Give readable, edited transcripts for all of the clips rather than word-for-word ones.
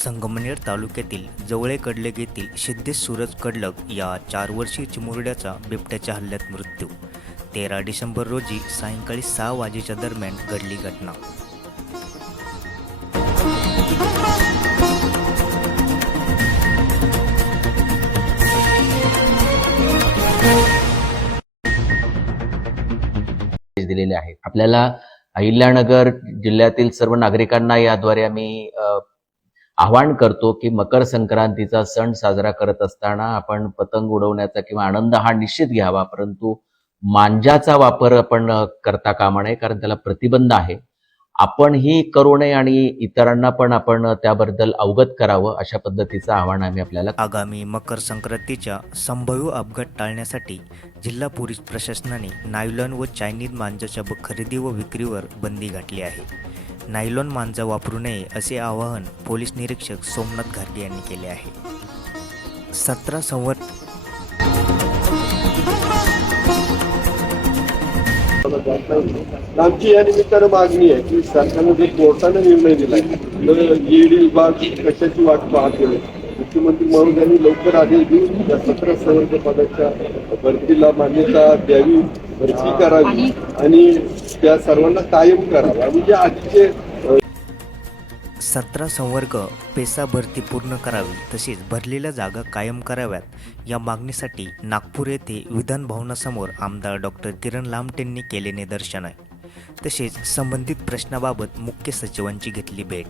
संगमनेर तालुक्यातील जवळे कडलग येथील सिद्धेश सूरज कडलग या 4 वर्षीय चिमुरड्याचा बिबट्याच्या हल्ल्यात मृत्यू. 13 डिसेंबर रोजी सायंकाळी 6 वाजेच्या दरम्यान घडली घटना. दिलेले आहेत. आपल्याला अहिल्यानगर जिल्ह्यातील सर्व नागरिकांना याद्वारे आम्ही आवाहन करतो की मकर संक्रांतीचा सण साजरा करत असताना आपण पतंग उडवण्याचा किंवा आनंद हा निश्चित घ्यावा, परंतु मांजाचा वापर आपण करता कामा नये, कारण त्याला प्रतिबंध आहे. आपणही करू नये आणि इतरांना पण आपण त्याबद्दल अवगत करावं, अशा पद्धतीचं आवाहन आम्ही आपल्याला. आगामी मकर संक्रांतीच्या संभाव्य अपघात टाळण्यासाठी जिल्हा पोलीस प्रशासनाने नायलॉन व चायनीज मांजाच्या खरेदी व विक्रीवर बंदी घातली आहे. नायलॉन मांजा वापरू नये असे आवाहन पोलीस निरीक्षक सोमनाथ घारगे यांनी केले आहे. 17 संवत आमची या निमित्तानं मागणी आहे की सरकारने जो कोर्टाने निर्णय दिलाय तर ईडी विभाग कशाची वाट पाहते. मुख्यमंत्री महोदयांनी लवकर आदेश देऊन या 17 संवर्ग पदाच्या भरतीला मान्यता द्यावी, भरती करावी आणि त्या सर्वांना कायम करावा. म्हणजे आजचे 17 संवर्ग पेसा भरती पूर्ण करावी, तसेच भरलेल्या जागा कायम कराव्यात या मागणीसाठी नागपूर येथे विधान भवनासमोर आमदार डॉक्टर किरण लामटेंनी केले निदर्शन आहे. तसेच संबंधित प्रश्नाबाबत मुख्य सचिवांची घेतली भेट.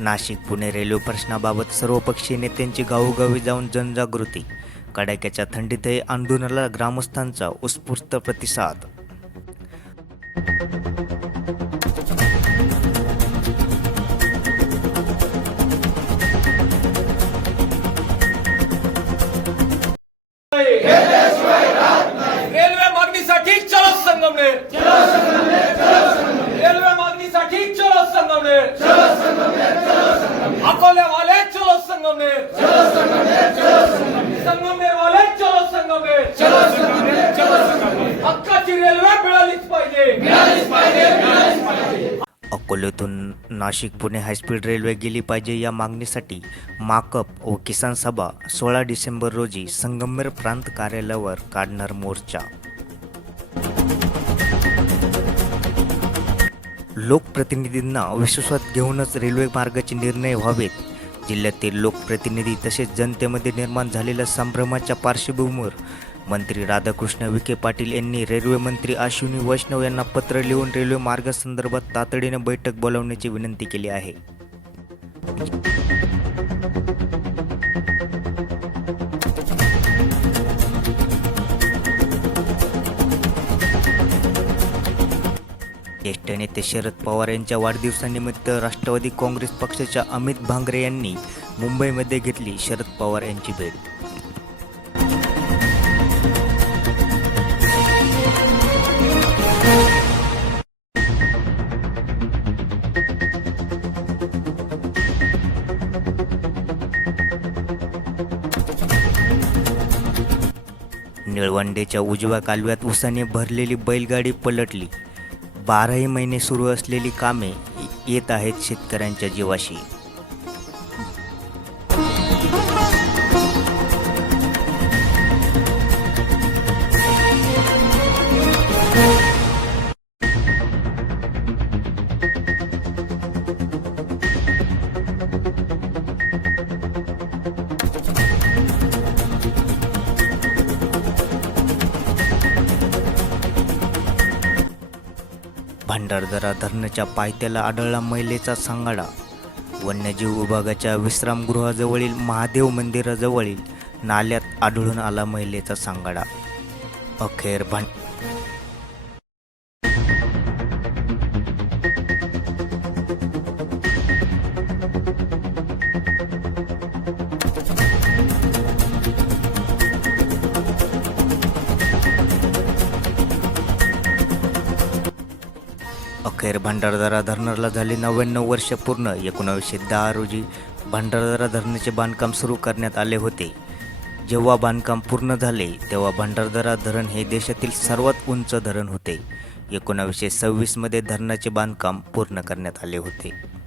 नाशिक पुणे रेल्वे प्रश्नाबाबत सर्वपक्षीय नेत्यांची गावोगावी जाऊन जनजागृती. कडाक्याच्या थंडीतही आंदोलनाला ग्रामस्थांचा उत्स्फूर्त प्रतिसाद. रेल्वे मागणीसाठी चलो संगमनेर, रेल्वे मागणीसाठी चलो संगमनेर, अकोले वाले चलो संगमनेर, संगमनेर वाले चलो संगमनेर, हक्काची रेल्वे मिळालीच पाहिजे. अकोल्यातून नाशिक पुणे हायस्पीड रेल्वे गेली पाहिजे या मागणीसाठी माकप व किसान सभा 16 डिसेंबर रोजी संगमनेर प्रांत कार्यालयावर काढणार मोर्चा. लोकप्रतिनिधींना विश्वासात घेऊनच रेल्वे मार्गाचे निर्णय व्हावेत. जिल्ह्यातील लोकप्रतिनिधी तसेच जनतेमध्ये निर्माण झालेल्या संभ्रमाच्या पार्श्वभूमीवर मंत्री राधाकृष्ण विखे पाटील यांनी रेल्वे मंत्री अश्विनी वैष्णव यांना पत्र लिहून रेल्वे मार्गासंदर्भात तातडीने बैठक बोलावण्याची विनंती केली आहे. ज्येष्ठ नेते शरद पवार यांच्या वाढदिवसानिमित्त राष्ट्रवादी काँग्रेस पक्षाच्या अमित भांगरे यांनी मुंबईमध्ये घेतली शरद पवार यांची भेट. निळवंडेच्या उजव्या कालव्यात उसाने भरलेली बैलगाडी पलटली. 12 महिने सुरू असलेली कामे येत आहेत शेतकऱ्यांच्या जीवाशी. भंडारदरा धरणाच्या पायथ्याला आढळला महिलेचा सांगाडा. वन्यजीव विभागाच्या विश्रामगृहाजवळील महादेव मंदिराजवळील नाल्यात आढळून आला महिलेचा सांगाडा. अखेर अखेर भंडारदरा धरणाला झाले 99 वर्ष पूर्ण. 1910 रोजी भंडारदरा धरणाचे बांधकाम सुरू करण्यात आले होते. जेव्हा बांधकाम पूर्ण झाले तेव्हा भंडारदरा धरण हे देशातील सर्वात उंच धरण होते. 1926 मध्ये धरणाचे बांधकाम पूर्ण करण्यात आले होते.